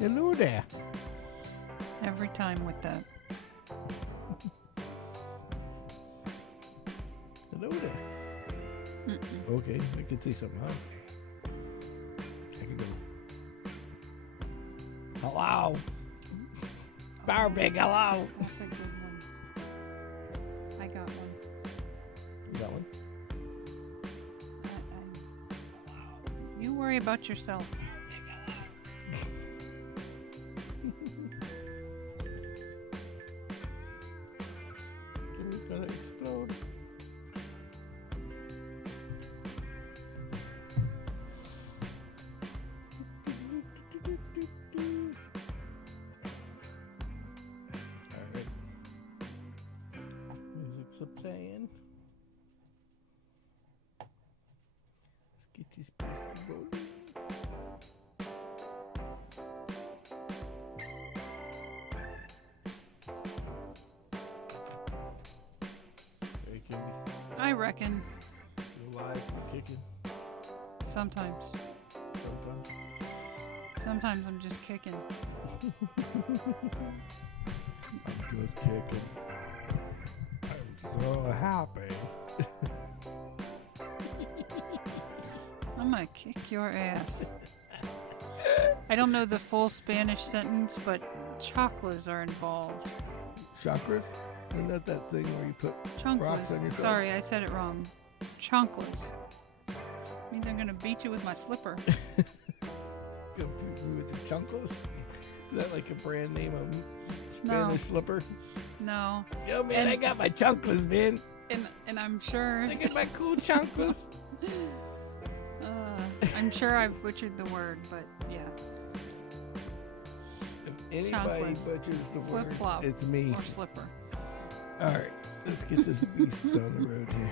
Hello there. Every time with that. Hello there. Mm-mm. Okay, I could say something else. I could go. Hello. Barbig, hello. That's a good one. I got one. You got one? You worry about yourself. It's gonna explode. Alright. Music's a playing. Let's get this piece rolling. Hey, Candy. I reckon. You're live, you're kicking. Sometimes. Sometimes. Sometimes I'm just kicking. I'm just kicking. I'm so happy. I'm gonna kick your ass. I don't know the full Spanish sentence, but chocolates are involved. Chakras? Isn't that thing where you put rocks on Chunklers. yourself? Sorry, I said it wrong. Chunklers. Means I'm gonna beat you with my slipper. With the chunkless? Is that like a brand name of No. Spanish slipper? No. Yo, man, And- I got my chunkless, man. And I'm sure I got my cool chunkless. I'm sure I've butchered the word, but yeah. If anybody Chunkless. butchers the word, Flip-flop. it's me. Or slipper. All right, let's get this beast on the road here.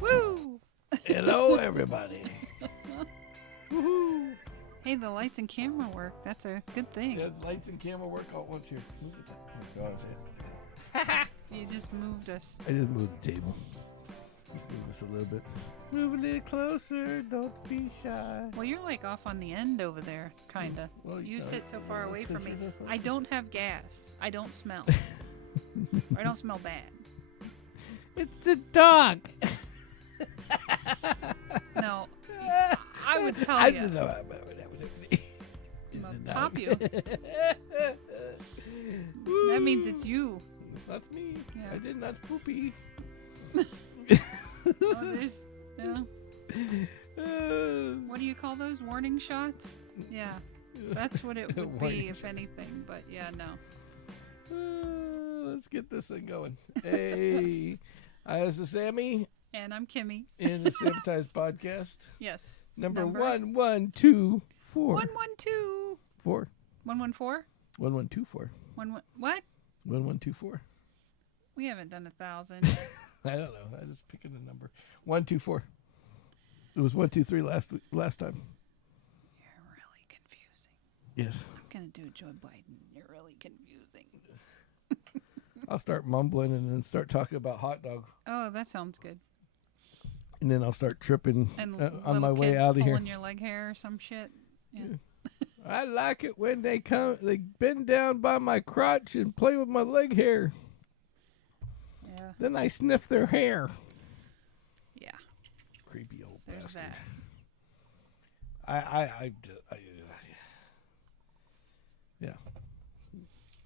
Woo! Hello, everybody. Woohoo! Hey, the lights and camera work. That's a good thing. Does lights and camera work out once you look at that? Oh, gosh, You just moved us. I just moved the table. Just move this a little bit. Move a little closer. Don't be shy. Well, you're like off on the end over there, kinda. Well, You know, sit so far that's away 'cause from me. you're so I don't have gas. I don't smell. I don't smell bad. It's the dog. No, I would tell I you. don't know. I'll pop you. That means it's you. That's me. Yeah. I did not poopy. Oh, there's, yeah. What do you call those? Warning shots? Yeah. That's what it would be, Warning if anything. But yeah, no. Let's get this thing going. Hey, this is Sammy And I'm Kimmy. in the Sammitized podcast. Yes. Number Number? 1124. 112. 4. 114? 1124. What? 1124. We haven't done 1,000. I don't know. I just picking a number. 124. It was 123 last time. You're really confusing. Yes. I'm gonna do Joe Biden. You're really confusing. I'll start mumbling and then start talking about hot dogs. Oh, that sounds good. And then I'll start tripping And on my little way kids out of here. pulling your leg hair or some shit. Yeah. I like it when they bend down by my crotch and play with my leg hair. Yeah. Then I sniff their hair. Yeah. Creepy old There's bastard. that. Yeah.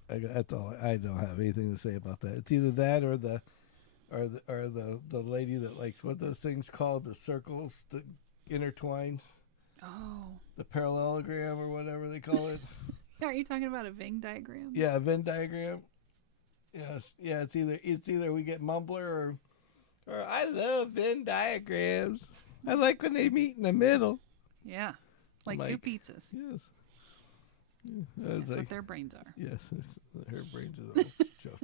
That's all. I don't have anything to say about that. It's either that or the lady that likes what those things called, the circles that intertwine, Oh. the parallelogram or whatever they call it. Are you talking about a Venn diagram? Yeah, a Venn diagram. Yes. Yeah, it's either we get mumbler or I love Venn diagrams. I like when they meet in the middle. Yeah. Like two pizzas. Yes. Yeah, That's what their brains are. Yes, her brains are the joke.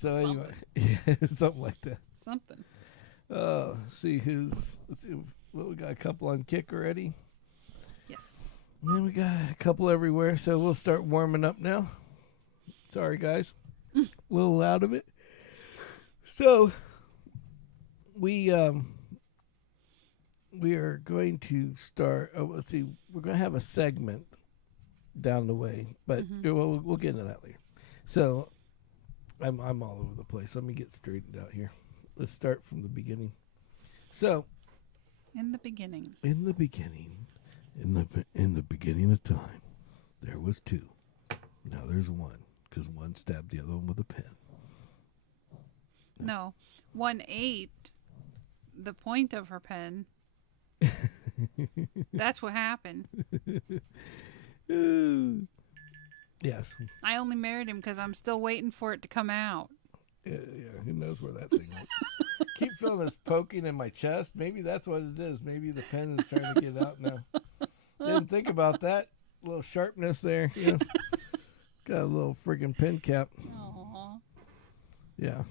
So anyway, yeah, something like that. Something. Let's see what we got. A couple on kick already. Yes. And we got a couple everywhere. So we'll start warming up now. Sorry, guys, a little out of it. So we are going to start. Let's see. We're going to have a segment down the way. But we'll get into that later. So I'm all over the place. Let me get straightened out here. Let's start from the beginning. So in the beginning in the beginning of time, there was two. Now there's one, because one stabbed the other one with a pen. No, one ate the point of her pen. That's what happened. Yes. I only married him because I'm still waiting for it to come out. Yeah, who knows where that thing went. Keep feeling this poking in my chest. Maybe that's what it is. Maybe the pen is trying to get out now. Didn't think about that. A little sharpness there. You know. Got a little friggin' pen cap. Aww. Yeah.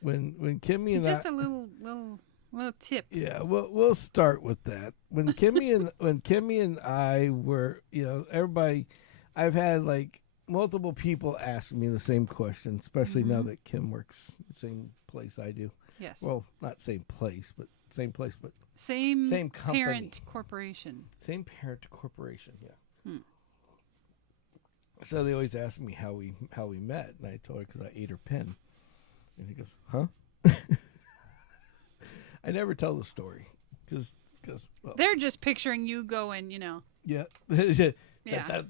When Kimmy and just a little tip. Yeah, we'll start with that. When Kimmy and I were, everybody, I've had like multiple people ask me the same question, especially now that Kim works the same place I do. Yes. Well, not same place, but same company. Parent corporation. Same parent corporation, yeah. So they always ask me how we met, and I told her because I ate her pen, and he goes, "Huh?" I never tell the story because they're just picturing you going, Yeah. Yeah.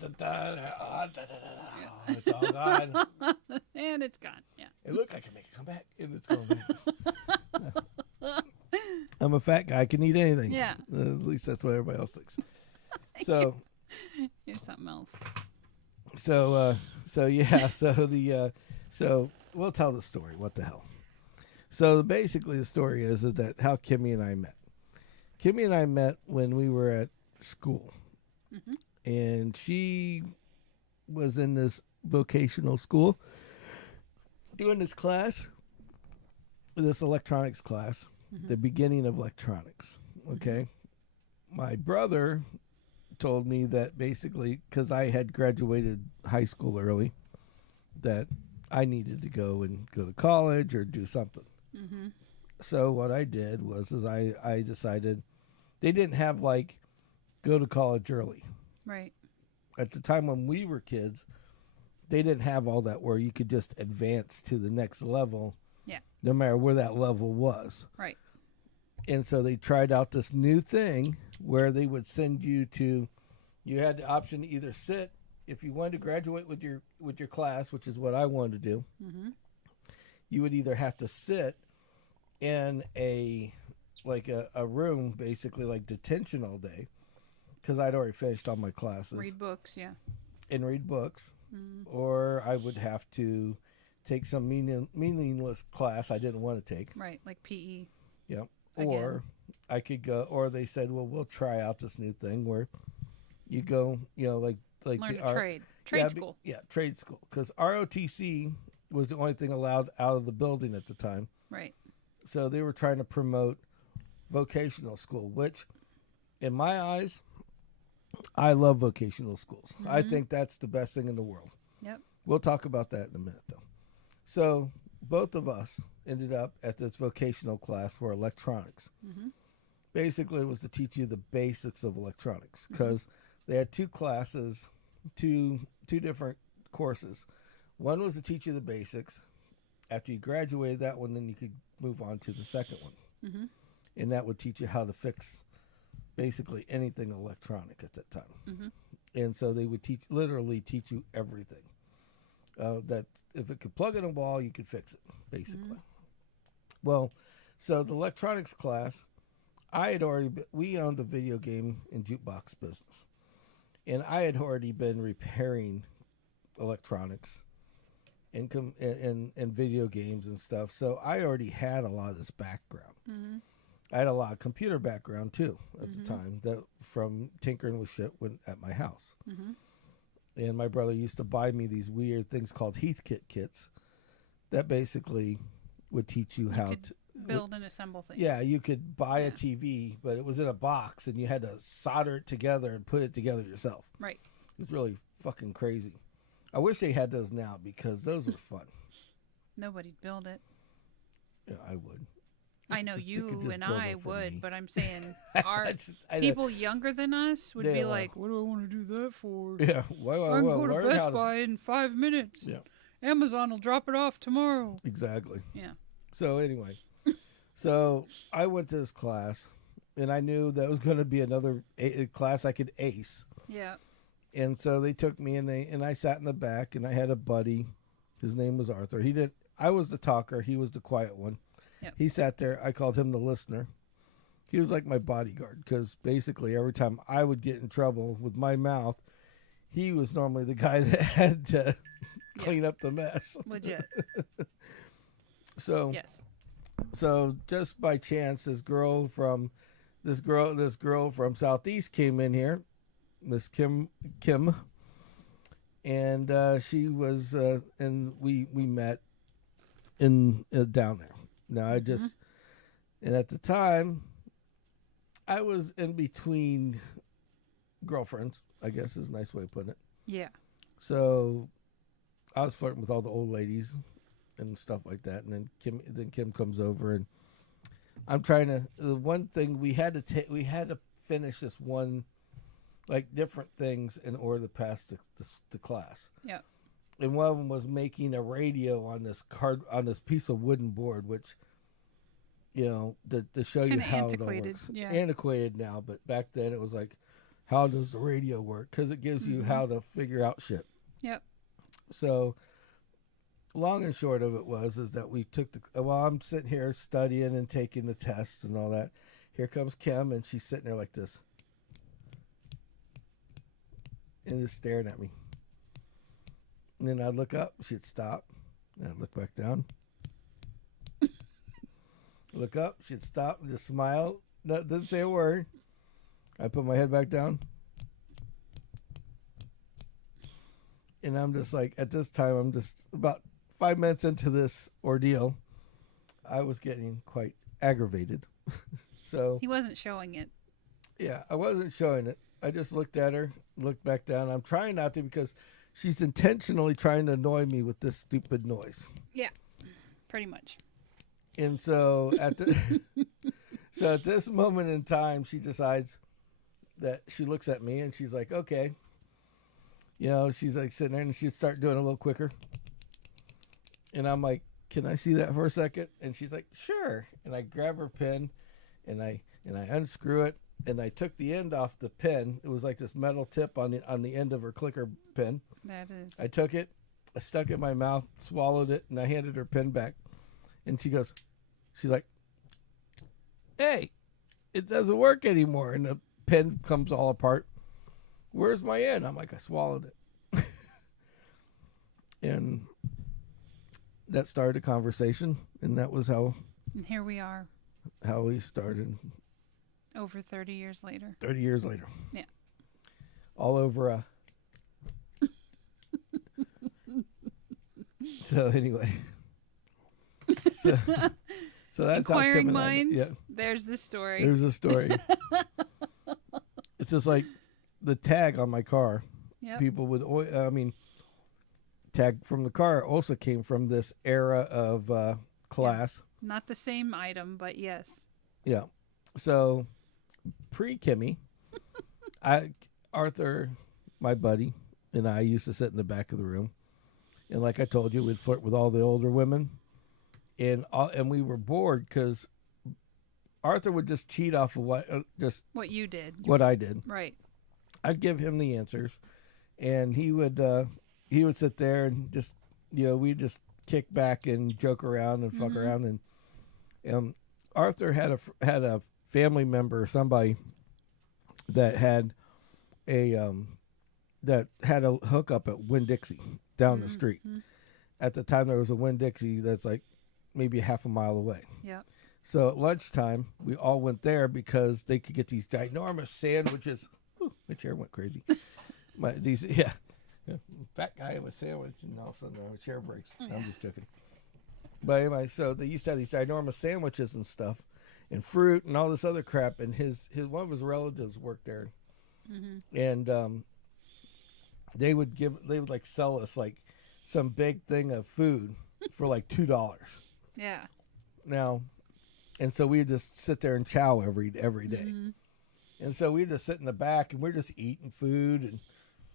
It's all gone. And it's gone. Yeah. Hey, look, I can make it come back, and it's going back. I'm a fat guy. I can eat anything. Yeah. At least that's what everybody else thinks. So You're something else. So we'll tell the story. What the hell? So basically, the story is that how Kimmy and I met. Kimmy and I met when we were at school, and she was in this vocational school doing this class, this electronics class, the beginning of electronics. Okay, my brother told me that basically because I had graduated high school early, that I needed to go to college or do something. So what I did was I decided they didn't have like go to college early. Right. At the time when we were kids, they didn't have all that where you could just advance to the next level. Yeah. No matter where that level was. Right. And so they tried out this new thing where they would send you to, you had the option to either sit, if you wanted to graduate with your class, which is what I wanted to do, you would either have to sit in a room, basically like detention all day, because I'd already finished all my classes. Read books, yeah. And read books. Or I would have to take some meaningless class I didn't want to take. Right, like PE. Yep. Again. Or I could go, or they said, well, we'll try out this new thing where you go, like learn a trade. Trade school. Trade school. Because ROTC was the only thing allowed out of the building at the time. Right. So they were trying to promote vocational school, which, in my eyes, I love vocational schools. I think that's the best thing in the world. Yep. We'll talk about that in a minute, though. So both of us ended up at this vocational class for electronics. Basically, it was to teach you the basics of electronics because they had two classes, two different courses. One was to teach you the basics. After you graduated that one, then you could move on to the second one. And that would teach you how to fix basically anything electronic at that time. And so they would literally teach you everything. That if it could plug in a wall, you could fix it, basically. Well, so the electronics class, we owned a video game and jukebox business. And I had already been repairing electronics and video games and stuff. So I already had a lot of this background. I had a lot of computer background too at the time, that from tinkering with shit at my house. And my brother used to buy me these weird things called Heathkit kits that basically would teach you how to build and assemble things. Yeah, you could buy a TV, but it was in a box and you had to solder it together and put it together yourself. Right. It was really fucking crazy. I wish they had those now because those were fun. Nobody'd build it. Yeah, I would. I know Just- it could you just and build I up for would, me. but I'm saying I our know. people younger than us would Yeah, be well. like, "What do I want to do that for? Yeah, well, I can well, go to learn how Best Buy in 5 minutes. Yeah. Amazon will drop it off tomorrow." Exactly. Yeah. So anyway, so I went to this class, and I knew that was going to be another class I could ace. Yeah. And so they took me, and I sat in the back, and I had a buddy. His name was Arthur. I was the talker. He was the quiet one. Yep. He sat there. I called him the listener. He was like my bodyguard because basically every time I would get in trouble with my mouth, he was normally the guy that had to clean up the mess. Legit. So Yes. so just by chance, this girl from Southeast came in here, Miss Kim, and she was, and we met in down there. Now I just, and at the time, I was in between girlfriends, I guess is a nice way of putting it. Yeah. So I was flirting with all the old ladies and stuff like that, and then Kim comes over, and I'm trying to. The one thing we had to finish this one, like different things in order to pass the class. Yeah. And one of them was making a radio on this piece of wooden board, which, to show you Kinda how antiquated, it works. yeah. Antiquated now, but back then it was like, how does the radio work? Because it gives you how to figure out shit. Yep. So, long and short of it is that we took while I'm sitting here studying and taking the tests and all that, here comes Kim, and she's sitting there like this, and just staring at me. And then I'd look up, she'd stop, and I'd look back down. Look up, she'd stop and just smile. No, didn't say a word. I put my head back down. And I'm just like, at this time, I'm just about 5 minutes into this ordeal. I was getting quite aggravated. So He wasn't showing it. yeah, I wasn't showing it. I just looked at her, looked back down. I'm trying not to because she's intentionally trying to annoy me with this stupid noise. Yeah. Pretty much. And so at this moment in time, she decides that she looks at me and she's like, okay. She's like sitting there and she'd start doing a little quicker. And I'm like, can I see that for a second? And she's like, sure. And I grab her pen and I unscrew it. And I took the end off the pen. It was like this metal tip on the end of her clicker pen. That is. I took it, I stuck it in my mouth, swallowed it, and I handed her pen back. And she's like, hey, it doesn't work anymore. And the pen comes all apart. Where's my end? I'm like, I swallowed it. And that started a conversation. And that was how And here we are, we started over 30 years later. 30 years later. Yeah. All over a... So anyway. So that's how Inquiring Kim and I- minds. yeah. There's the story. There's a story. It's just like the tag on my car. Yep. People would, tag from the car also came from this era of class. Yes. Not the same item, but yes. Yeah. So pre-Kimmy, Arthur, my buddy, and I used to sit in the back of the room. And like I told you, we'd flirt with all the older women. And we were bored because Arthur would just cheat off of what you did. what I did. Right. I'd give him the answers, and he would sit there and just we'd just kick back and joke around and fuck around. And Arthur had a family member, somebody that had a hookup at Winn-Dixie down the street. At the time, there was a Winn-Dixie that's like maybe half a mile away. Yeah. So at lunchtime, we all went there because they could get these ginormous sandwiches. Ooh, my chair went crazy. Fat guy with a sandwich, and all of a sudden the chair breaks. I'm just joking. But anyway, so they used to have these ginormous sandwiches and stuff, and fruit and all this other crap. And his one of his relatives worked there, and they would like sell us like some big thing of food for like $2. Yeah. Now, And so we would just sit there and chow every day. Mm-hmm. And so we just sit in the back and we're just eating food and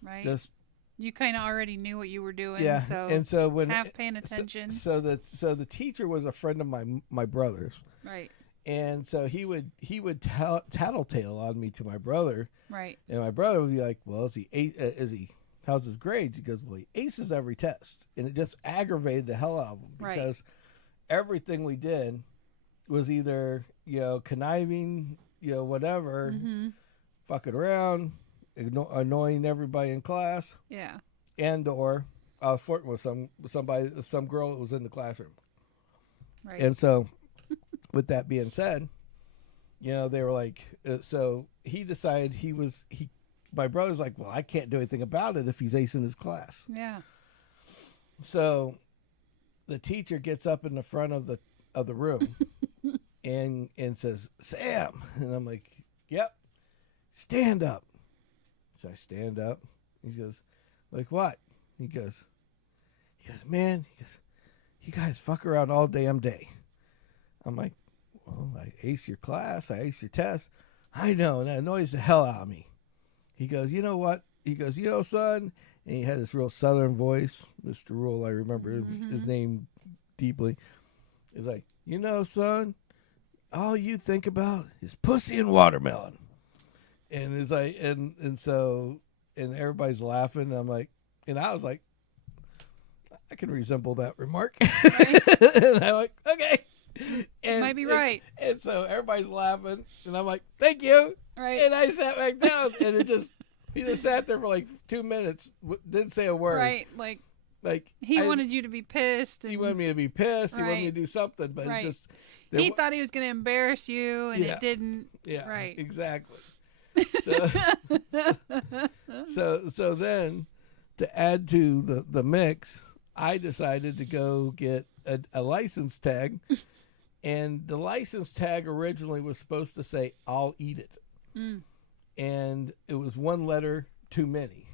Right. just You kind of already knew what you were doing. yeah. So And so when half paying attention. so the teacher was a friend of my brother's. Right. And so he would tattletale on me to my brother. Right. And my brother would be like, "Well, how's his grades?" He goes, "Well, he aces every test," and it just aggravated the hell out of him because everything we did was either conniving, whatever, fucking around, annoying everybody in class, Yeah. and or I was flirting with some girl that was in the classroom, Right. and so. With that being said, they were like, so he decided my brother's like, well, I can't do anything about it if he's acing his class. Yeah. So the teacher gets up in the front of the room and says, Sam. And I'm like, yep, stand up. So I stand up. He goes, like what? He goes, man, you guys fuck around all damn day. I'm like, well, I ace your class. I ace your test. I know, and that annoys the hell out of me. He goes, you know what? He goes, son, and he had this real southern voice. Mr. Rule, I remember his name deeply. He's like, son, all you think about is pussy and watermelon. And it's like, and everybody's laughing. And I'm like, and I was like, I can resemble that remark. Right. And I'm like, okay. And might be right. And so everybody's laughing, and I'm like, "Thank you." Right. And I sat back down, and he just sat there for like 2 minutes, didn't say a word. Right. Like he wanted you to be pissed. And, he wanted me to be pissed. He wanted me to do something, but he thought he was going to embarrass you, and it didn't. Yeah. Right. Exactly. So then, to add to the mix, I decided to go get a license tag. And the license tag originally was supposed to say, I'll eat it. And it was one letter too many.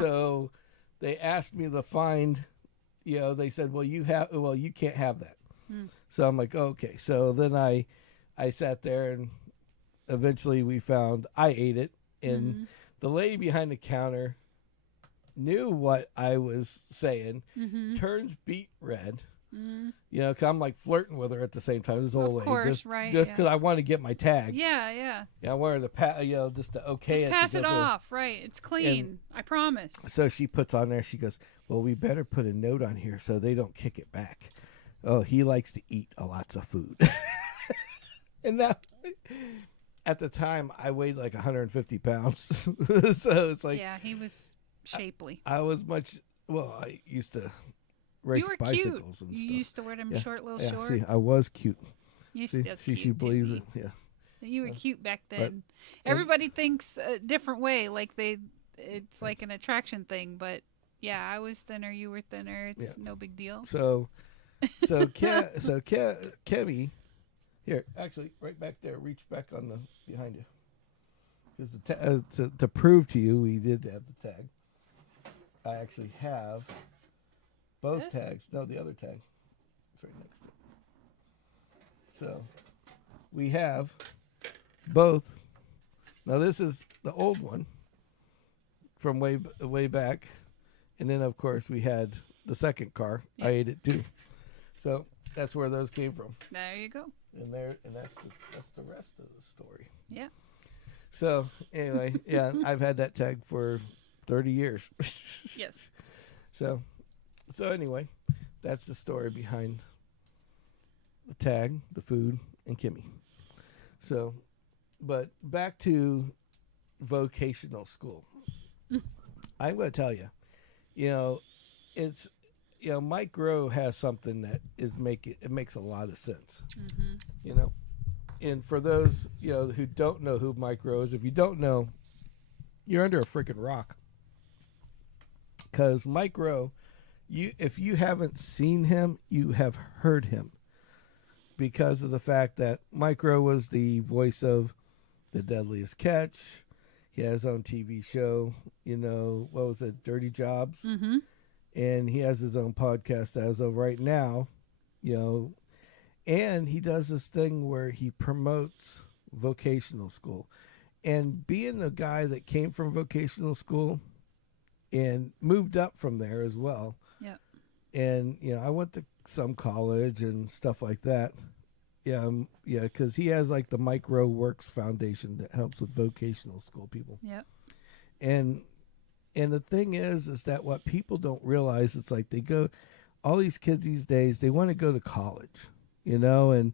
So they asked me to find, they said, well, you can't have that. So I'm like, okay. So then I sat there, and eventually we found I ate it. And the lady behind the counter knew what I was saying, turns beet red. Because I'm like flirting with her at the same time. This old lady, just because I want to get my tag. Yeah. I want her to just to okay just it. Pass it off, right? It's clean. I promise. So she puts on there. She goes, "Well, we better put a note on here so they don't kick it back. Oh, he likes to eat lots of food." And now, at the time, I weighed like 150 pounds. So it's like, yeah, he was shapely. I was I used to race bicycles cute. And stuff. You used to wear them short little shorts. See, I was cute. You're still cute. She believes it. Yeah. You were cute back then. Everybody thinks a different way, like it's like an attraction thing. But yeah, I was thinner, you were thinner. It's no big deal. So Kemi, here, actually, right back there. Reach back on behind you, because to prove to you, we did have the tag. I actually have both tags. No, the other tag. It's right next to it. So we have both. Now this is the old one from way back, and then of course we had the second car. I ate it too. So that's where those came from. There you go. And that's the rest of the story. Yeah. So anyway, I've had that tag for 30 years. Yes. So anyway, that's the story behind the tag, the food, and Kimmy. So, but back to vocational school. I'm going to tell you, it's, Mike Rowe has something that it makes a lot of sense. And for those, who don't know who Mike Rowe is, if you don't know, you're under a freaking rock. Because Mike Rowe, if you haven't seen him, you have heard him. Because of the fact that Mike Rowe was the voice of The Deadliest Catch. He has his own TV show, what was it, Dirty Jobs? And he has his own podcast as of right now, And he does this thing where he promotes vocational school. And being a guy that came from vocational school and moved up from there as well. Yep. And, I went to some college and stuff like that. Yeah, because he has like the Micro Works Foundation that helps with vocational school people. Yep. And the thing is that what people don't realize, it's like all these kids these days, they want to go to college, and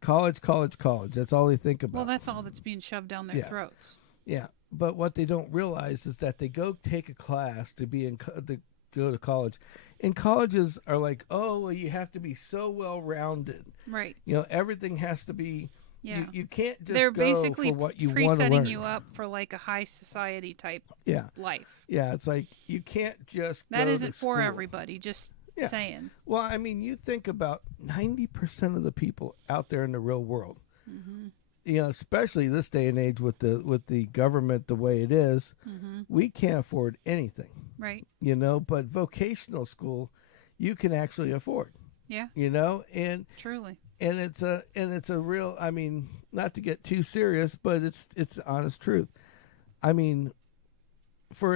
college. That's all they think about. Well, that's all that's being shoved down their throats. Yeah, but what they don't realize is that they go take a class to go to college, and colleges are like, oh, well, you have to be so well rounded, right? Everything has to be. Yeah. You can't just They're go basically for what you want to learn. presetting you up for like a high society type life. Yeah, it's like you can't just that go isn't to for school. everybody. Just saying. Well, I mean, you think about 90% of the people out there in the real world. Mm-hmm. Especially this day and age with the government the way it is, we can't afford anything. Right. But vocational school, you can actually afford. Yeah. And truly. And it's a real, I mean, not to get too serious, but it's the honest truth. I mean,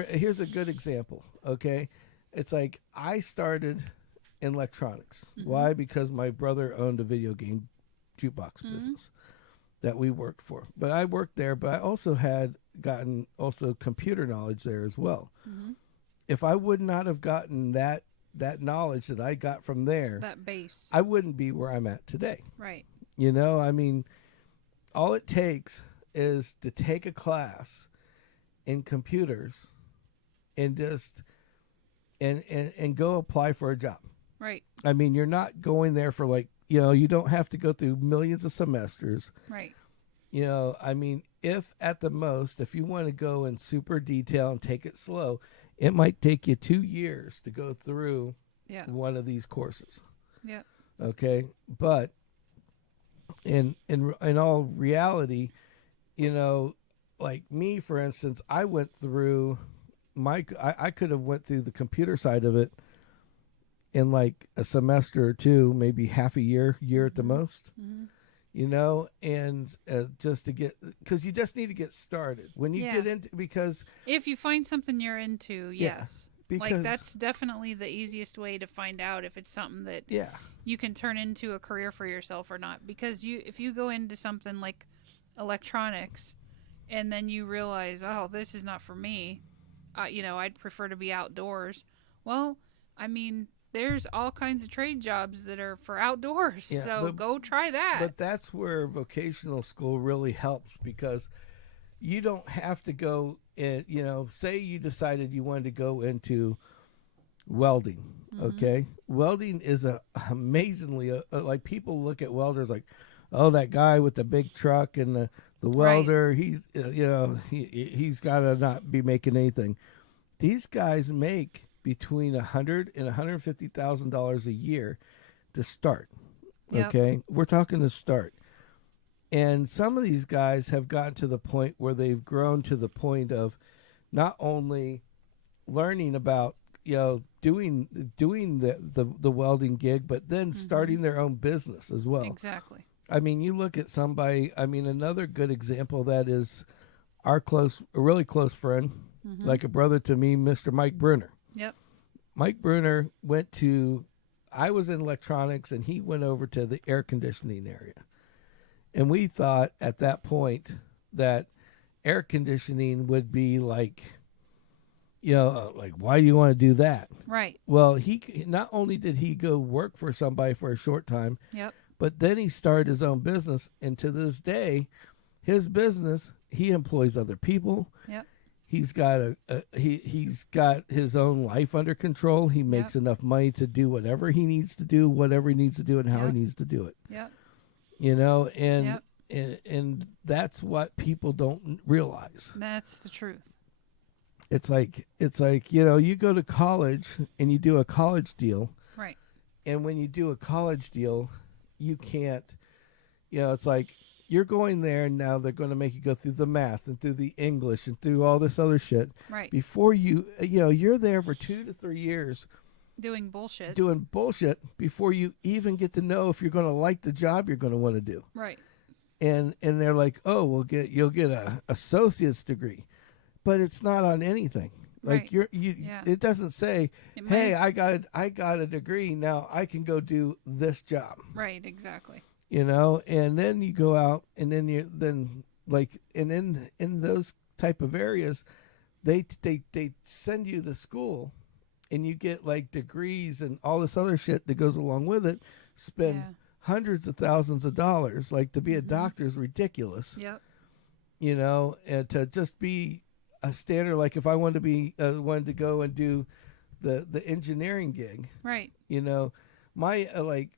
here's a good example, okay? It's like I started in electronics. Why? Because my brother owned a video game jukebox business that we worked for. But I worked there, but I also had gotten computer knowledge there as well. If I would not have gotten that knowledge that I got from there, that base, I wouldn't be where I'm at today. Right. I mean, all it takes is to take a class in computers and just and go apply for a job. Right. I mean, you're not going there for like, you don't have to go through millions of semesters. Right. I mean, if at the most, if you want to go in super detail and take it slow, it might take you 2 years to go through one of these courses. Yeah. Okay. But in all reality, like me, for instance, I went through I could have went through the computer side of it in like a semester or two, maybe half a year at the most. And just to get, because you just need to get started when you get into, because if you find something you're into, yes, because, like that's definitely the easiest way to find out if it's something that you can turn into a career for yourself or not. Because if you go into something like electronics and then you realize, oh, this is not for me, I'd prefer to be outdoors. Well, I mean, there's all kinds of trade jobs that are for outdoors, so go try that. But that's where vocational school really helps, because you don't have to go in, say you decided you wanted to go into welding, okay? Welding is amazingly, like people look at welders like, oh, that guy with the big truck and the welder, he's, he's got to not be making anything. These guys make between $100,000 and $150,000 a year to start. Okay, we're talking to start, and some of these guys have gotten to the point where they've grown to the point of not only learning about doing the welding gig, but then starting their own business as well. Exactly. I mean, you look at somebody. I mean, another good example of that is a really close friend, like a brother to me, Mr. Mike Bruner. Yep. Mike Bruner I was in electronics and he went over to the air conditioning area. And we thought at that point that air conditioning would be like, like, why do you want to do that? Right. Well, he not only did he go work for somebody for a short time, but then he started his own business. And to this day, his business, he employs other people. Yep. He's got he's got his own life under control. He makes enough money to do whatever he needs to do, and how he needs to do it. Yep. And that's what people don't realize. That's the truth. It's like you go to college and you do a college deal. Right. And when you do a college deal, you can't, it's like, you're going there, and now they're going to make you go through the math and through the English and through all this other shit. Right. Before you're there for 2 to 3 years doing bullshit before you even get to know if you're going to like the job you're going to want to do. Right. And they're like, oh, you'll get a associate's degree, but it's not on anything. Like right. It doesn't say, hey, I got a degree, now I can go do this job. Right, exactly. You know, and then you go out, and then in those type of areas, they send you to school, and you get like degrees and all this other shit that goes along with it. Spend hundreds of thousands of dollars. Like, to be a doctor is ridiculous. Yep. You know, and to just be a standard, like if I wanted to go and do the engineering gig, right? You know, my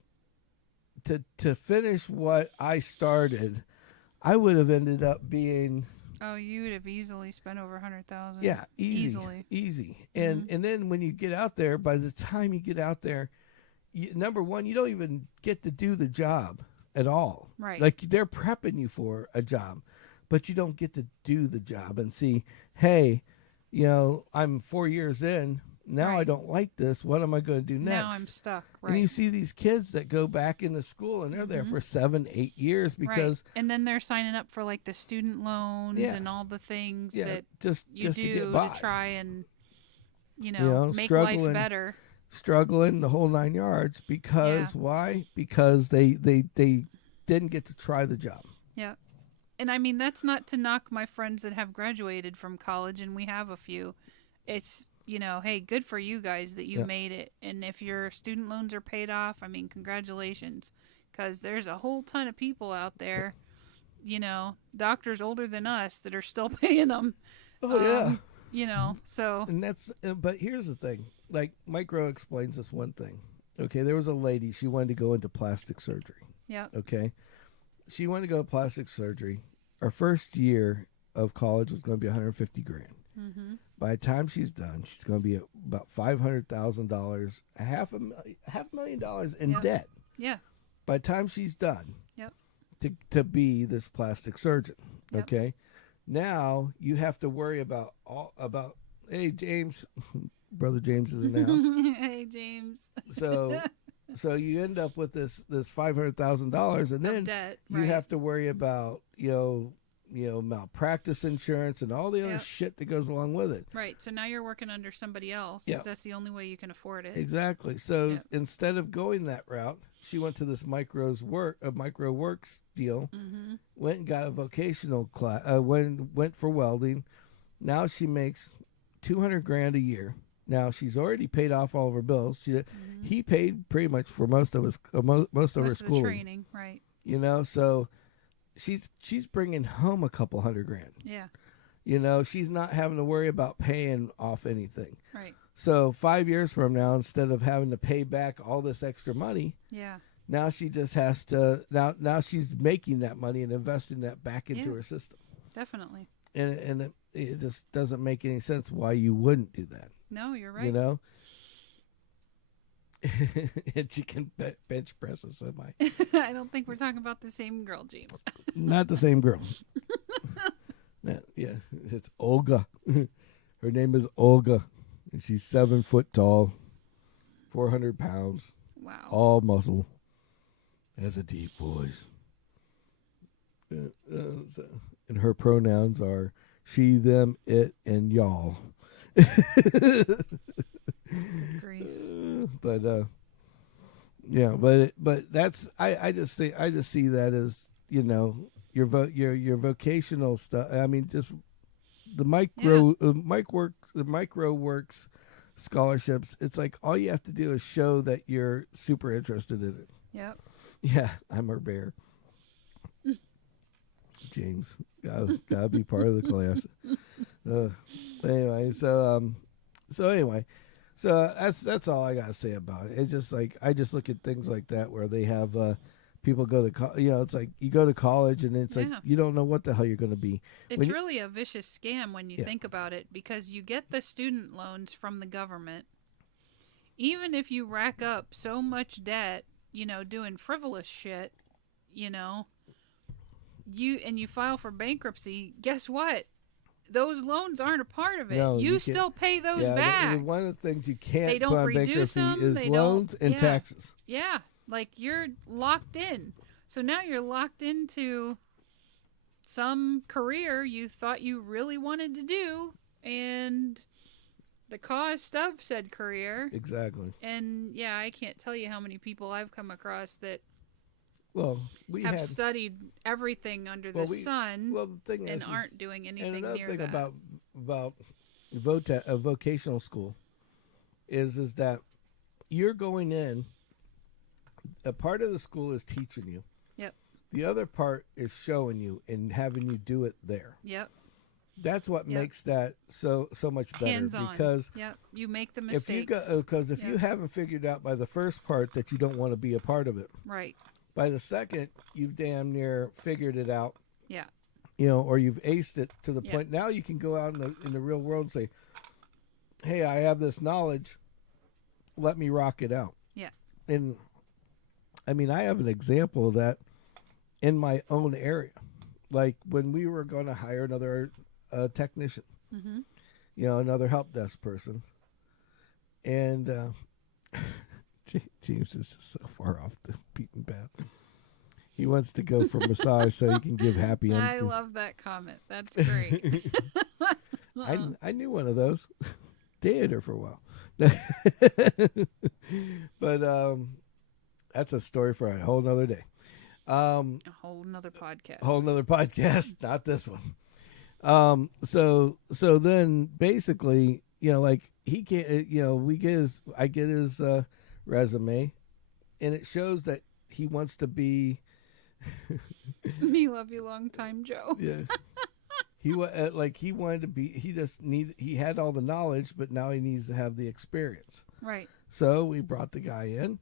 to finish what I started, I would have ended up being. Oh, you would have easily spent over $100,000. Yeah, easy. And then when you get out there, by the time you get out there, number one, you don't even get to do the job at all. Right. Like, they're prepping you for a job, but you don't get to do the job and see, hey, you know, I'm 4 years in. Now I don't like this. What am I going to do next? Now I'm stuck. Right. And you see these kids that go back into school and they're there for 7-8 years because. Right. And then they're signing up for like the student loans and all the things that just you do to get by. To try and, you know make life better. Struggling the whole 9 yards because why? Because they didn't get to try the job. Yeah. And I mean, that's not to knock my friends that have graduated from college, and we have a few. It's, you know, hey, good for you guys that you made it. And if your student loans are paid off, I mean, congratulations. Because there's a whole ton of people out there, you know, doctors older than us that are still paying them. Oh, You know, so. And that's, but here's the thing. Like, Micro explains this one thing. Okay, there was a lady, she wanted to go into plastic surgery. Yeah. Okay. She wanted to go to plastic surgery. Her first year of college was going to be $150,000. Mm-hmm. By the time she's done, she's going to be about $500,000, $500,000 in debt. Yeah. By the time she's done, yep, to be this plastic surgeon. Yep. Okay. Now you have to worry about hey, James, brother James is in the house. Hey, James. So you end up with this $500,000, and then debt, you have to worry about malpractice insurance and all the other shit that goes along with it. Right. So now you're working under somebody else because that's the only way you can afford it. Exactly. So instead of going that route, she went to this Micro Works deal. Mm-hmm. Went and got a vocational class. Went for welding. Now she makes $200,000 a year. Now she's already paid off all of her bills. He paid pretty much for most of her schooling, training, right? You know, so she's bringing home a couple $100,000. Yeah. You know, she's not having to worry about paying off anything. Right. So 5 years from now, instead of having to pay back all this extra money, now she just has to now she's making that money and investing that back into her system. Definitely. And it just doesn't make any sense why you wouldn't do that. No, you're right. You know? And she can bench press a semi. I don't think we're talking about the same girl, James. Not the same girl. Yeah, it's Olga. Her name is Olga. And she's 7 foot tall, 400 pounds. Wow. All muscle. Has a deep voice. And her pronouns are she, them, it, and y'all. Grief. But that's I just see that as, you know, your vocational stuff. I mean, just the Micro Works scholarships. It's like all you have to do is show that you're super interested in it. Yep. Yeah, I'm her bear. James, gotta be part of the class. Anyway, so that's all I gotta say about it. It's just like I just look at things like that where they have people go to it's like you go to college and it's like you don't know what the hell you're going to be. It's really a vicious scam when you think about it, because you get the student loans from the government. Even if you rack up so much debt, you know, doing frivolous shit, you know, you file for bankruptcy, guess what? those loans aren't a part of it. No, you still pay those back. One of the things you can't they don't put on reduce bankruptcy them, is loans and taxes. Yeah, like you're locked in. So now you're locked into some career you thought you really wanted to do, and the cause of said career. Exactly. And yeah, I can't tell you how many people I've come across that we have studied everything under the sun the thing and aren't doing anything and another near thing that. about a vocational school is that you're going in, a part of the school is teaching you. Yep. The other part is showing you and having you do it there. Yep. That's what makes that so much better. Hands-on. Because you make the mistakes. If you haven't figured out by the first part that you don't want to be a part of it, right. By the second, you've damn near figured it out. Yeah. Or you've aced it to the point. Now you can go out in the real world and say, hey, I have this knowledge. Let me rock it out. Yeah. And, I mean, I have an example of that in my own area. Like when we were going to hire another technician, another help desk person. And James is so far off the beaten path. He wants to go for massage so he can give happy endings. I love that comment. That's great. I knew one of those. Dated her for a while. But that's a story for a whole nother day. A whole nother podcast. Whole nother podcast, not this one. So then basically, like he can't, I get his resume, and it shows that he wants to be me love you long time, Joe. Yeah. He wanted to be, he had all the knowledge, but now he needs to have the experience. Right. So we brought the guy in,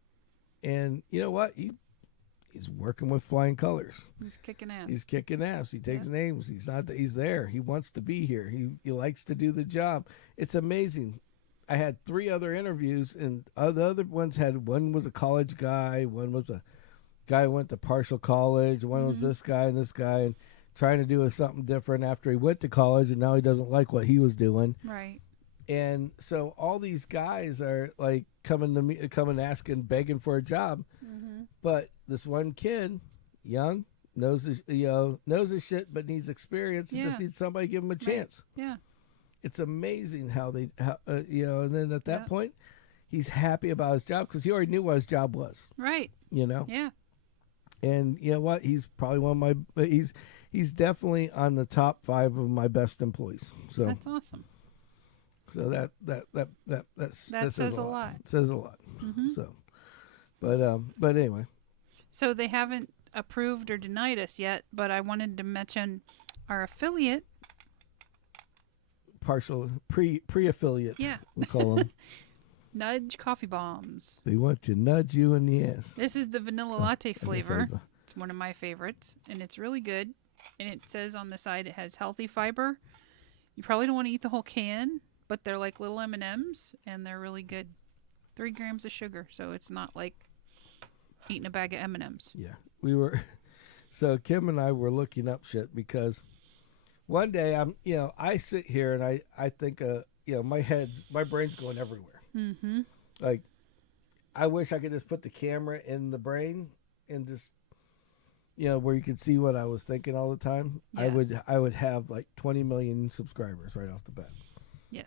and you know what? He's working with flying colors. He's kicking ass. He takes names. He's there. He wants to be here. He likes to do the job. It's amazing. I had 3 other interviews, and the other ones one was a college guy, one was a guy who went to partial college, one was this guy, and trying to do something different after he went to college, and now he doesn't like what he was doing. Right. And so all these guys are like coming to me, asking, begging for a job. But this one kid, young, knows his shit, but needs experience. He just needs somebody to give him a chance. Yeah. It's amazing how and then at that point, he's happy about his job because he already knew what his job was. Right. Yeah. And you know what? He's probably he's definitely on the top 5 of my best employees. So that's awesome. So that says a lot. Says a lot. So, but anyway. So they haven't approved or denied us yet, but I wanted to mention our affiliate. Partial pre-affiliate. Yeah. We call them. Nudge Coffee Bombs. They want to nudge you in the ass. This is the vanilla latte flavor. It's one of my favorites, and it's really good. And it says on the side it has healthy fiber. You probably don't want to eat the whole can, but they're like little M&Ms, and they're really good. 3 grams of sugar, so it's not like eating a bag of M&Ms. Yeah, so Kim and I were looking up shit because one day I sit here and I think my brain's going everywhere. Like I wish I could just put the camera in the brain and just where you could see what I was thinking all the time. Yes. I would have like 20 million subscribers right off the bat. Yes.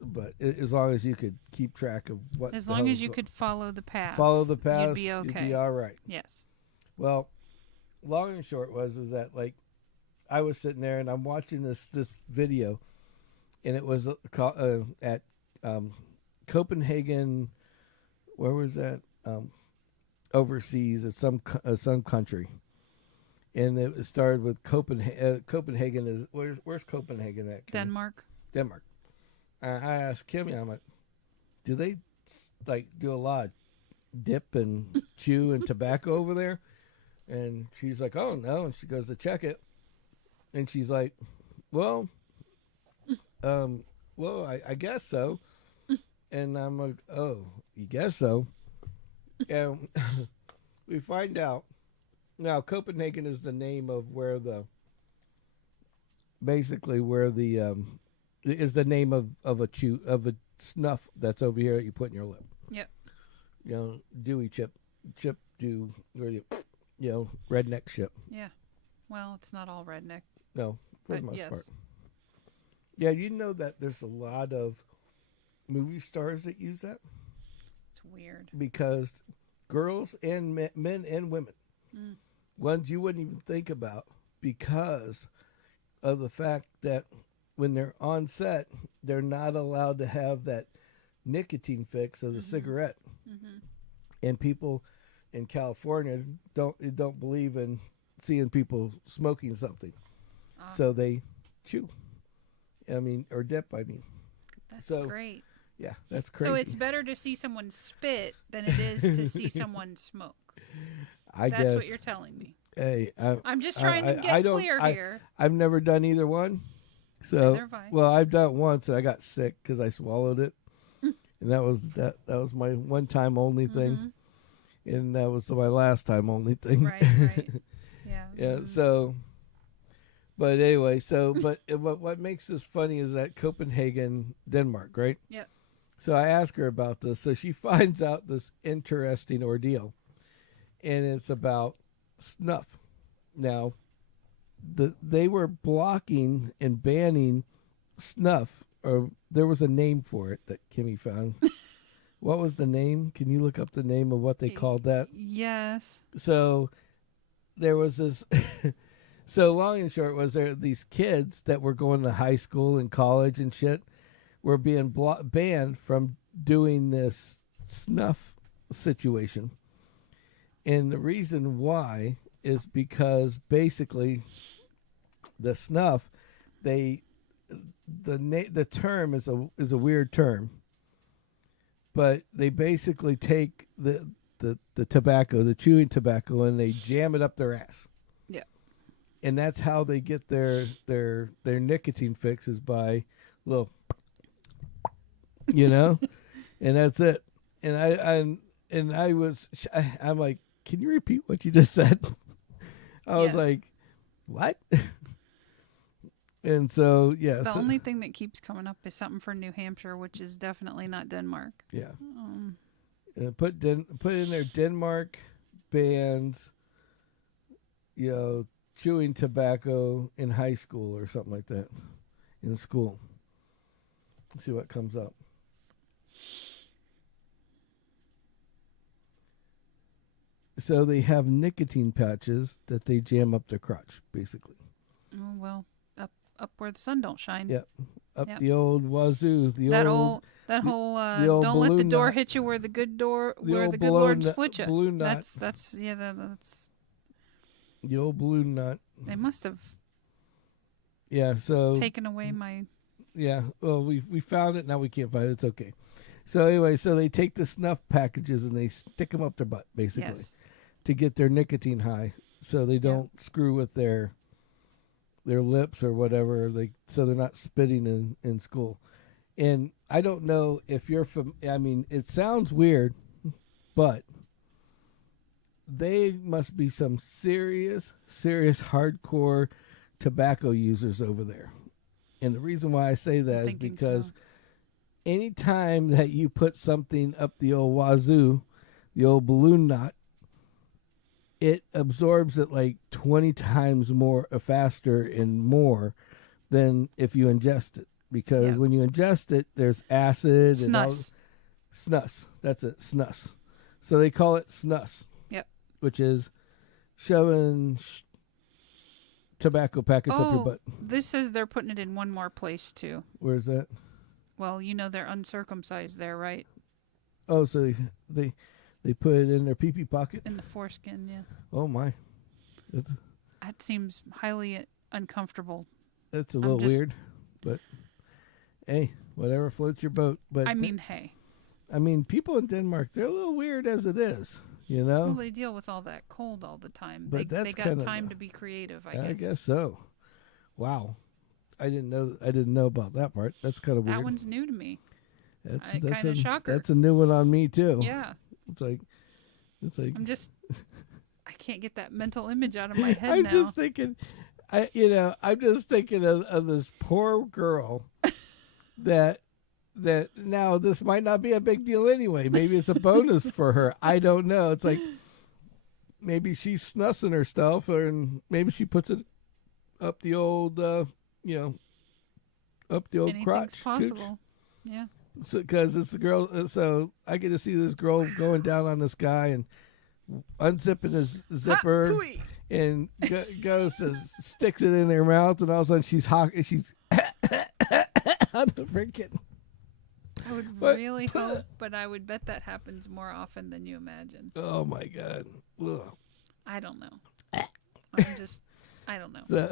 But as long as you could keep track of what. As long as you could follow the path. You'd be okay. You'd be all right. Yes. Well, long and short is that like I was sitting there and I'm watching this video, and it was at Copenhagen. Where was that? Overseas at some country. And it started with Copenhagen. Copenhagen is where's Copenhagen at? Kim? Denmark. I asked Kimmy, I'm like, do they like do a lot of dip and chew and tobacco over there? And she's like, oh no. And she goes to check it, and she's like, well, I guess so. And I'm like, oh, you guess so? And we find out. Now, Copenhagen is the name of where basically where the is the name of a snuff that's over here that you put in your lip. Yep. You know, dewy chip dew, or redneck chip. Yeah. Well, it's not all redneck. No, for the most part. Yeah, you know that there's a lot of movie stars that use that. It's weird because girls and men and women, ones you wouldn't even think about, because of the fact that when they're on set, they're not allowed to have that nicotine fix of the cigarette. Mm-hmm. And people in California don't believe in seeing people smoking something, so they chew. Or dip. That's great. Yeah, that's crazy. So it's better to see someone spit than it is to see someone smoke. I guess that's what you're telling me. Hey, I'm just trying to get clear here. I've never done either one. So, well, I've done it once and I got sick because I swallowed it, and that was my one time only thing, and that was my last time only thing. Right. Yeah. Yeah. So, but anyway, but what makes this funny is that Copenhagen, Denmark, right? Yep. So I ask her about this. So she finds out this interesting ordeal, and it's about snuff. Now, they were blocking and banning snuff, or there was a name for it that Kimmy found. What was the name? Can you look up the name of what they called that? Yes. So there was this. So long and short was there these kids that were going to high school and college and shit were being banned from doing this snuff situation. And the reason why is because basically the snuff, the term is a weird term, but they basically take the tobacco, the chewing tobacco, and they jam it up their ass. Yeah. And that's how they get their nicotine fix, is by little, and that's it. And I'm like, can you repeat what you just said? I was like, what? And so, yeah. The only thing that keeps coming up is something for New Hampshire, which is definitely not Denmark. Yeah. And put in there Denmark bans, chewing tobacco in high school or something like that, in school. Let's see what comes up. So they have nicotine patches that they jam up their crotch, basically. Oh, well, up where the sun don't shine. Yep. The old wazoo. That whole don't let the door hit you where the good Lord split you. Balloon knot. That's the old balloon knot. They must have. Yeah. So taken away my. Yeah. Well, we found it. Now we can't find it. It's okay. So anyway, they take the snuff packages and they stick them up their butt, basically, to get their nicotine high, so they don't screw with their lips or whatever. So they're not spitting in school. And I don't know if you're it sounds weird, but they must be some serious hardcore tobacco users over there. And the reason why I say that is because anytime that you put something up the old wazoo, the old balloon knot, it absorbs it like 20 times more faster and more than if you ingest it. Because when you ingest it, there's acid. Snus. Snus. That's it. Snus. So they call it snus. Yep. Which is shoving tobacco packets up your butt. This says they're putting it in one more place, too. Where's that? Well, they're uncircumcised there, right? Oh, so they put it in their pee-pee pocket? In the foreskin, yeah. Oh, my. That seems highly uncomfortable. That's a little weird, but hey, whatever floats your boat. But hey. People in Denmark, they're a little weird as it is, Well, they deal with all that cold all the time. But they got time to be creative, I guess. I guess so. Wow. I didn't know about that part. That's kind of weird. That one's new to me. That's kind of shocker. That's a new one on me too. Yeah. It's like I'm just I can't get that mental image out of my head I'm now. just thinking I'm just thinking of this poor girl that now this might not be a big deal anyway. Maybe it's a bonus for her. I don't know. It's like maybe she's snussing her stuff, and maybe she puts it up the old, up the old Anything's crotch. possible. Gooch. Yeah. Because it's the girl. So I get to see this girl going down on this guy and unzipping his zipper and goes to sticks it in her mouth, and all of a sudden she's on the freaking. I would really hope, but I would bet that happens more often than you imagine. Oh my God. Ugh. I don't know. I don't know. So,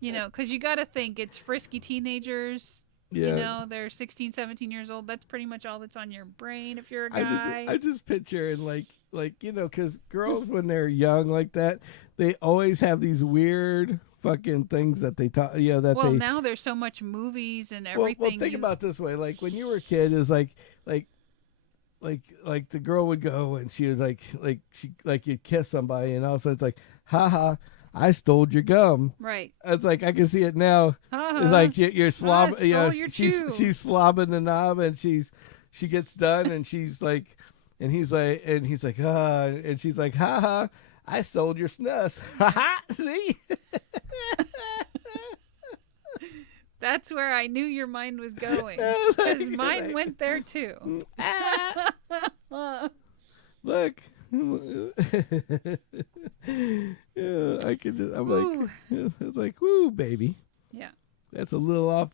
Because you got to think it's frisky teenagers. yeah. They're 16, 17 years old. That's pretty much all that's on your brain if you're a guy. I just picture and like because girls when they're young like that, they always have these weird fucking things that they talk. Now there's so much movies and everything. Well, think about it this way: like when you were a kid, is like the girl would go and she was like you'd kiss somebody, and all of a sudden it's like, haha, I stole your gum. Right. It's like I can see it now. It's like you're slobbing. She's slobbing the knob, and she gets done, and she's like, and he's like, and she's like, haha, I stole your snus. Haha, see. That's where I knew your mind was going, because mine went there too. Look. Yeah, I could just, I'm Woo. like, it's like, woo, baby. Yeah. That's a little off.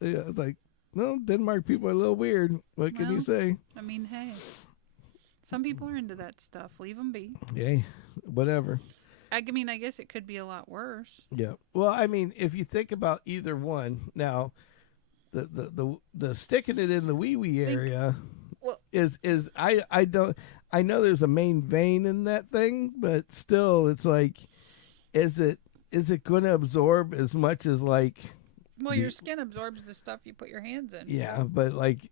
It's like, no, Denmark people are a little weird. What can you say? I mean, hey, some people are into that stuff. Leave them be. Yay, whatever. I mean, I guess it could be a lot worse. Yeah. Well, I mean, if you think about either one, now, the sticking it in the wee area is I know there's a main vein in that thing, but still, it's like, is it going to absorb as much as like? Well, your skin absorbs the stuff you put your hands in. Yeah, but like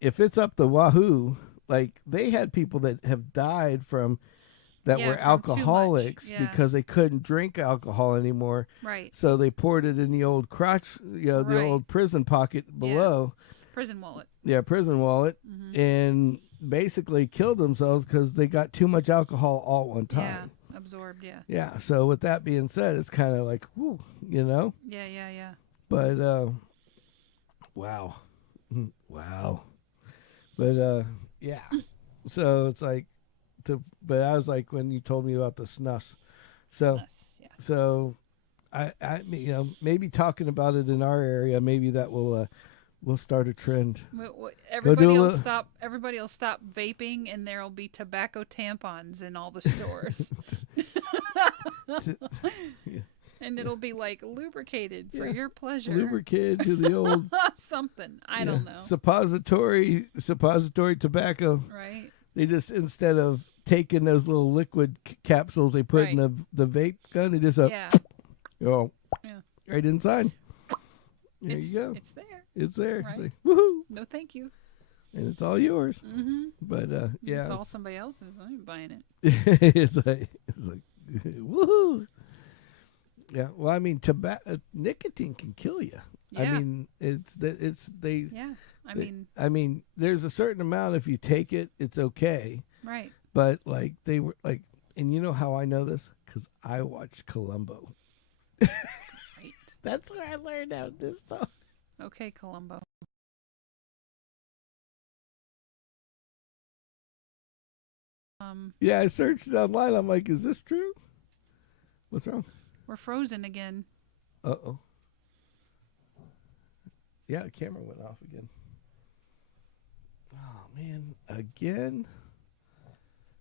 if it's up the wahoo, like they had people that have died from that were alcoholics because they couldn't drink alcohol anymore. Right. So they poured it in the old crotch, the old prison pocket below. Prison wallet. Yeah, prison wallet, and basically killed themselves because they got too much alcohol all at one time. Yeah, absorbed, Yeah, so with that being said, it's kind of like, whoo, Yeah. But, wow. But, yeah. So it's like, but I was like, when you told me about the snus. So, I maybe talking about it in our area, maybe that will, we'll start a trend. Everybody will stop vaping, and there'll be tobacco tampons in all the stores. And it'll be like lubricated for your pleasure. Lubricated to the old something. I don't know. Suppository tobacco. Right. They just, instead of taking those little liquid capsules they put in the vape gun, they just right inside. There you go. It's there. It's there. Right. It's like, woohoo! No, thank you. And it's all yours. Mm-hmm. But yeah, it's all somebody else's. I ain't buying it. it's like woohoo! Yeah. Well, I mean, nicotine can kill you. Yeah. I mean, Yeah. I mean, there's a certain amount. If you take it, it's okay. Right. But like they were like, and you know how I know this? Because I watched Columbo. Right. That's where I learned out this stuff. Okay, Columbo. Yeah, I searched it online. I'm like, is this true? What's wrong? We're frozen again. Uh-oh. Yeah, the camera went off again. Oh, man. Again?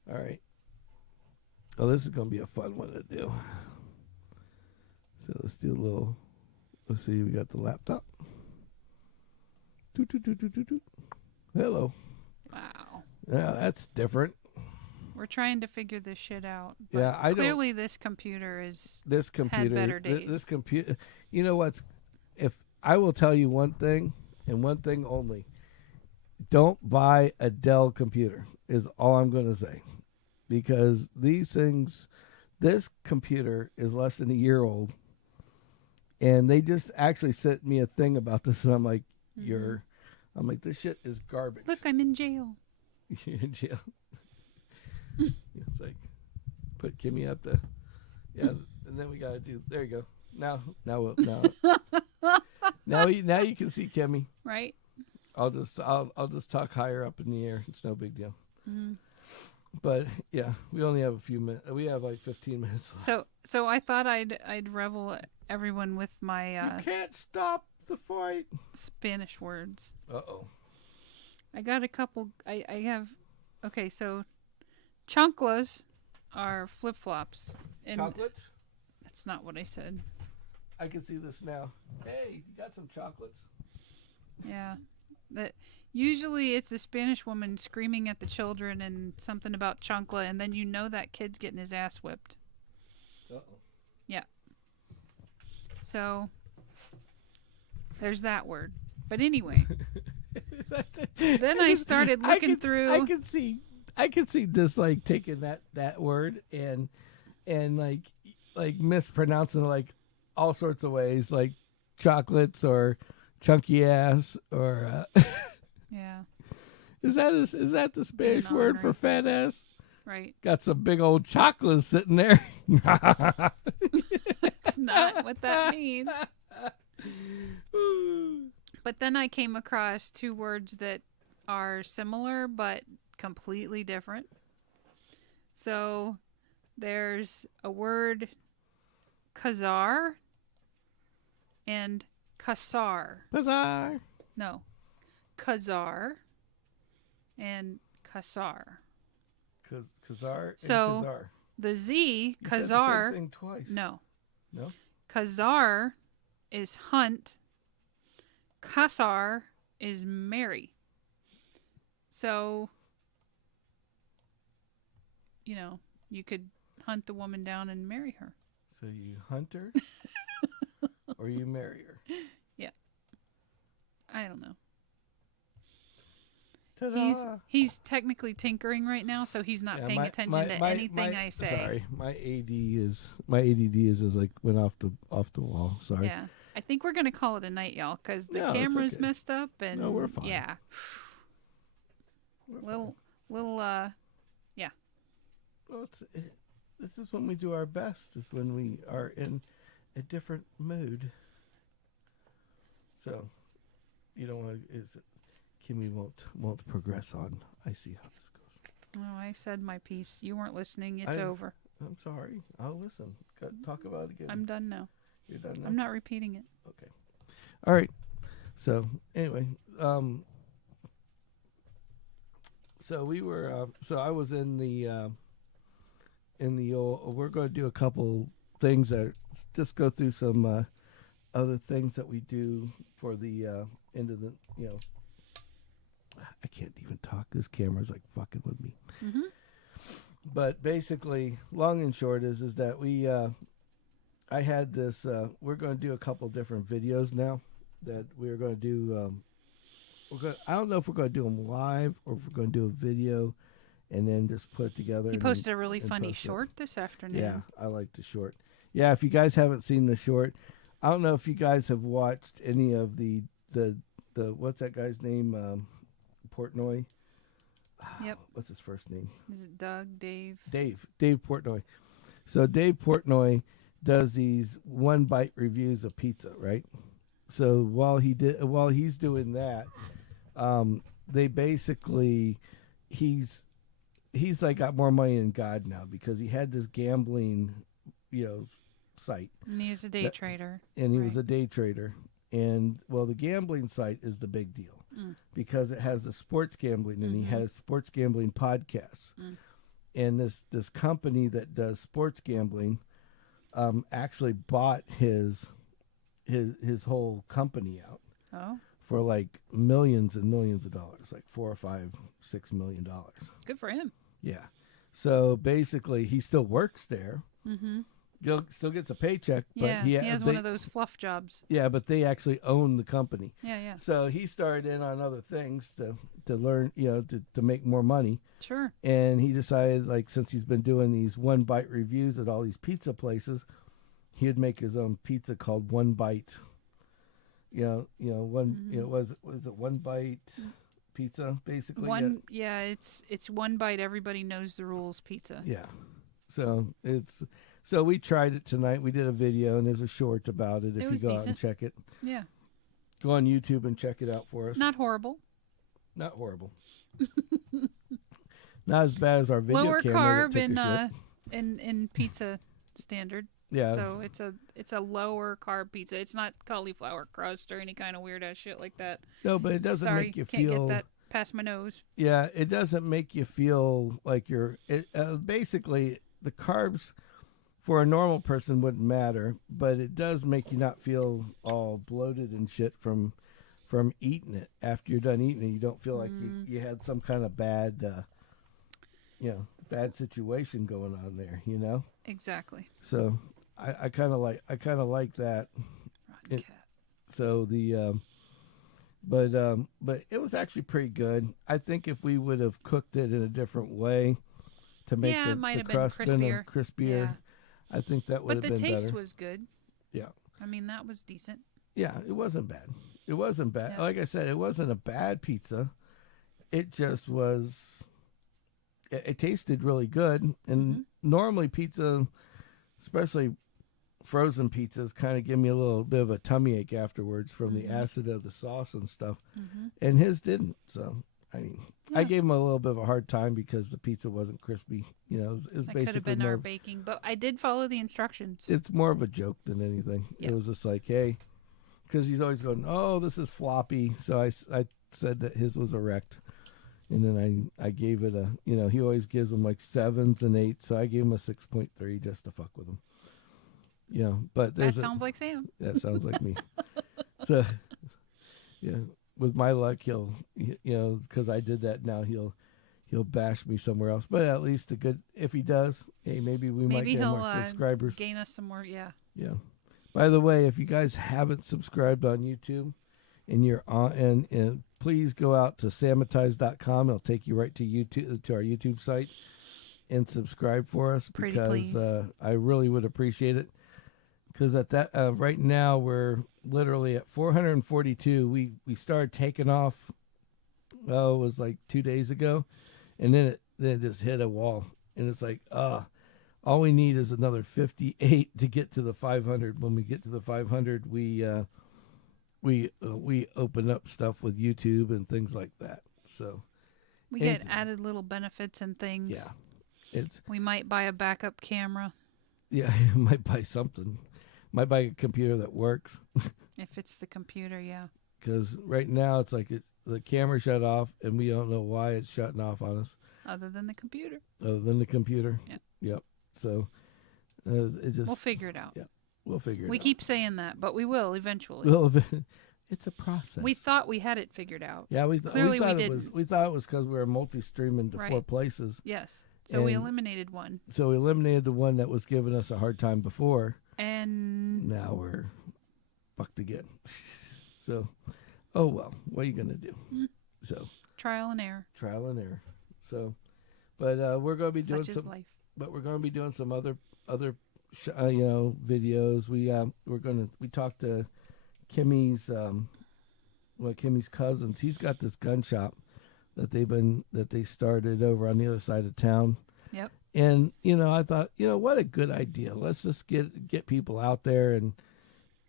All right. Oh, this is going to be a fun one to do. So let's do a little... Let's see. We got the laptop. Hello. Wow. Yeah, that's different. We're trying to figure this shit out. Yeah, clearly this computer had better days. This computer. You know what's? If I will tell you one thing and one thing only, don't buy a Dell computer. Is all I'm going to say, because these things, This computer is less than a year old, and they just actually sent me a thing about this, and I'm like, I'm like, this shit is garbage. Look, I'm in jail. You're in jail. It's like, put Kimmy up there. Yeah, and then we gotta do. There you go. Now, now you can see Kimmy. Right. I'll just talk higher up in the air. It's no big deal. Mm-hmm. But yeah, we only have a few minutes. We have like 15 minutes left. So I thought I'd revel everyone with my you can't stop the fight. Spanish words. Uh-oh. I got a couple. I have. Okay, so chanclas are flip-flops. Chocolates? That's not what I said. I can see this now. Hey, you got some chocolates. Yeah. That usually it's a Spanish woman screaming at the children and something about chancla, and then you know that kid's getting his ass whipped. Uh-oh. Yeah. So there's that word. But anyway. Then I started looking through. I can see this like taking that word and like mispronouncing it like all sorts of ways, like chocolates or chunky ass or yeah. Is that the Spanish word for fat ass? Right. Got some big old chocolates sitting there. That's not what that means. But then I came across two words that are similar but completely different. So there's a word kazar and kasar. Bazaar. No. Kazar and kasar. Kazar and so Kazar. The Z, you kazar. said the same thing twice. No. No? Kazar is hunt. Kasar is marry. So, you could hunt the woman down and marry her. So you hunt her or you marry her? Yeah. I don't know. Ta-da. He's technically tinkering right now, so he's not paying attention to anything I say. Sorry, my ADD is like went off the wall. Sorry. Yeah, I think we're gonna call it a night, y'all, because the No, camera's okay. messed up, and no, we're fine. Yeah, yeah. Well, this is when we do our best. Is when we are in a different mood. So, you don't want to. Kimmy won't progress on. I see how this goes. Oh, I said my piece. You weren't listening. It's over. I'm sorry. I'll listen. Talk about it again. I'm done now. You're done now? I'm not repeating it. Okay. All right. So anyway, so we were. So I was in the old. We're going to do a couple things that just go through some other things that we do for the end of the I can't even talk. This camera's like fucking with me. Mm-hmm. But basically, long and short is that we, I had this. We're going to do a couple different videos now that we're going to do. I don't know if we're going to do them live or if we're going to do a video, and then just put it together. You posted a really funny short this afternoon. Yeah, I like the short. Yeah, if you guys haven't seen the short, I don't know if you guys have watched any of the what's that guy's name? Portnoy. Yep. What's his first name? Is it Doug? Dave? Dave Portnoy. So Dave Portnoy does these one bite reviews of pizza, right? So while he's doing that, they basically he's like got more money than God now because he had this gambling, site. And he was a day trader. And he was a day trader. And the gambling site is the big deal because it has the sports gambling and he has sports gambling podcasts. And this company that does sports gambling actually bought his whole company out for like millions and millions of dollars, like $4 or $5, $6 million. Good for him. Yeah. So basically, he still works there. still gets a paycheck. Yeah, but he has one of those fluff jobs. Yeah, but they actually own the company. Yeah. So he started in on other things to learn, to make more money. Sure. And he decided, like, since he's been doing these one bite reviews at all these pizza places, he would make his own pizza called One Bite. Was it One Bite pizza basically? It's One Bite. Everybody knows the rules. Pizza. Yeah. So we tried it tonight. We did a video, and there's a short about it. If you go out and check it, yeah, go on YouTube and check it out for us. Not horrible. Not horrible. Not as bad as our video lower camera. Lower carb in pizza standard. Yeah. So it's a lower carb pizza. It's not cauliflower crust or any kind of weird ass shit like that. No, but it doesn't make you can't feel. Get that past my nose. Yeah, it doesn't make you feel like you're. Basically, the carbs for a normal person wouldn't matter, but it does make you not feel all bloated and shit from eating it. After you're done eating it, you don't feel like you had some kind of bad, bad situation going on there. Exactly. So I kind of like that. Cat. So but it was actually pretty good. I think if we would have cooked it in a different way to make the crust been crispier, yeah. I think that would have been better. But the taste was good. Yeah. I mean, that was decent. Yeah, it wasn't bad. It wasn't bad. Yeah. Like I said, it wasn't a bad pizza. It just was. It tasted really good, and normally pizza, especially frozen pizzas, kind of give me a little bit of a tummy ache afterwards from the acid of the sauce and stuff. And his didn't. So I mean, I gave him a little bit of a hard time because the pizza wasn't crispy. It was basically could have been our baking, but I did follow the instructions. It's more of a joke than anything. Yep. It was just like, hey, because he's always going, oh, this is floppy. So I said that his was erect. And then I gave it he always gives them like 7s and 8s. So I gave him a 6.3 just to fuck with him. But that sounds like Sam. That sounds like me. So, yeah, with my luck, he'll, because I did that now, he'll bash me somewhere else. But at least if he does, hey, maybe we might get more subscribers. Gain us some more, yeah. Yeah. By the way, if you guys haven't subscribed on YouTube and you're on, and please go out to sammitized.com. It'll take you right to YouTube, to our YouTube site, and subscribe for us because I really would appreciate it. Because at that right now we're literally at 442. We started taking off. Well, it was like 2 days ago, and then it just hit a wall, and it's like all we need is another 58 to get to the 500. When we get to the 500, we open up stuff with YouTube and things like that. So we get added little benefits and things. Yeah, we might buy a backup camera. Yeah, might buy something. Might buy a computer that works. If it's the computer, yeah. Because right now it's like the camera shut off, and we don't know why it's shutting off on us. Other than the computer. Yep. So it just. We'll figure it out. Yeah. We'll figure it out. We keep saying that, but we will eventually. Well, it's a process. We thought we had it figured out. Yeah, Clearly we thought we it didn't. was. We thought it was because we were multi-streaming to 4 places. Yes. So we eliminated one. So we eliminated the one that was giving us a hard time before. And now we're fucked again. So, oh well, what are you gonna do? So trial and error. So, but we're gonna be doing Such is life. But we're gonna be doing some other videos. We talked to Kimmy's Kimmy's cousins. He's got this gun shop that they started over on the other side of town. Yep. And I thought, what a good idea. Let's just get people out there and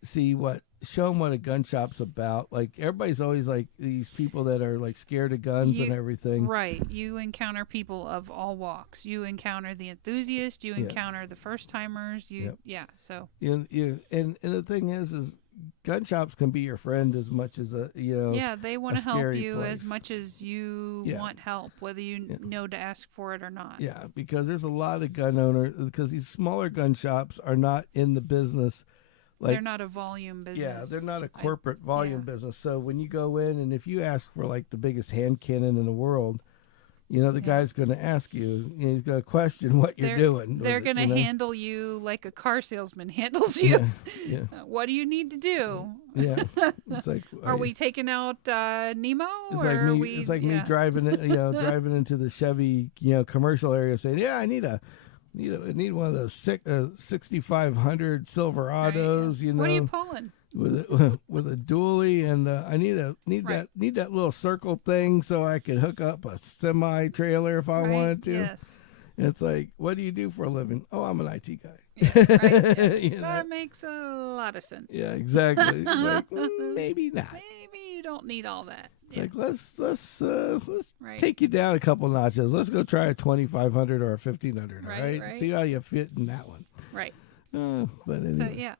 show them what a gun shop's about. Like, everybody's always like these people that are like scared of guns and everything. Right. You encounter people of all walks. You encounter the enthusiasts. You encounter the first timers. So. And the thing is gun shops can be your friend as much as they want to help you place. as much as you want help, whether you know to ask for it or not. Yeah, because there's a lot of gun owners, because these smaller gun shops are not in the business. Like, they're not a volume business. Yeah, they're not a corporate volume business. So when you go in, and if you ask for like the biggest hand cannon in the world, the guy's going to ask you. He's going to question what you're doing. They're going to handle you like a car salesman handles you. Yeah. What do you need to do? Yeah. It's like, are we taking out Nemo? It's like me driving driving into the Chevy commercial area saying, yeah, I need one of those 6500 Silverados. Right. What are you pulling? With a dually, and I need that little circle thing so I could hook up a semi trailer if I wanted to. Yes. And it's like, what do you do for a living? Oh, I'm an IT guy. Yeah, right, yeah. That makes a lot of sense. Yeah, exactly. It's like, maybe not. Maybe you don't need all that. It's like let's take you down a couple notches. Let's go try a 2500 or a 1500. Right? See how you fit in that one. Right. But anyway. So yeah.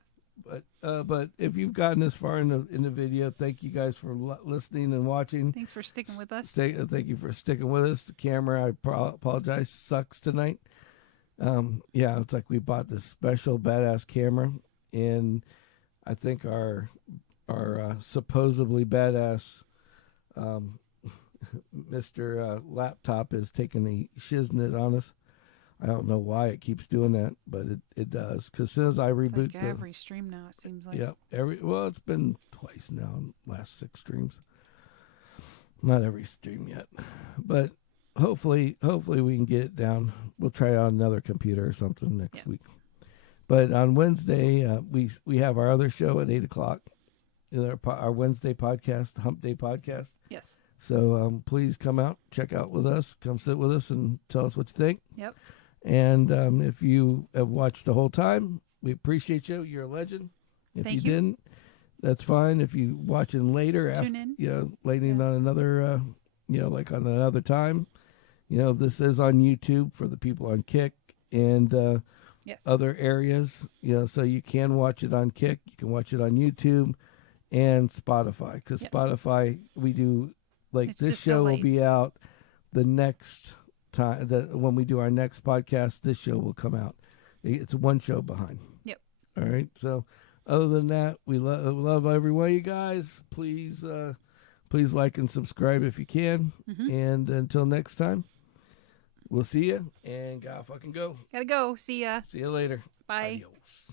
But if you've gotten this far in the video, thank you guys for listening and watching. Thanks for sticking with us. Thank you for sticking with us. The camera, I apologize, sucks tonight. It's like we bought this special badass camera, and I think our supposedly badass Mr. Laptop is taking a shiznit on us. I don't know why it keeps doing that, but it does. Because as soon as I reboot every stream now, it seems like. Yeah, it's been twice now in the last 6 streams. Not every stream yet, but hopefully we can get it down. We'll try it on another computer or something next week. But on Wednesday, we have our other show at 8:00. Our Wednesday podcast, Hump Day podcast. Yes. So please come out, check out with us, come sit with us, and tell us what you think. Yep. And if you have watched the whole time, we appreciate you. You're a legend. If Thank you didn't, that's fine. If you watching later, tune in. On another, like on another time, this is on YouTube for the people on Kick and other areas. So you can watch it on Kick. You can watch it on YouTube and Spotify. Because Spotify, we do this show will be out the next time that when we do our next podcast, this show will come out. It's one show behind. Yep. All right. So other than that, we love every one of you guys. Please like and subscribe if you can. Mm-hmm. And until next time, we'll see you and gotta fucking go. Gotta go. See ya. See you later. Bye. Adios.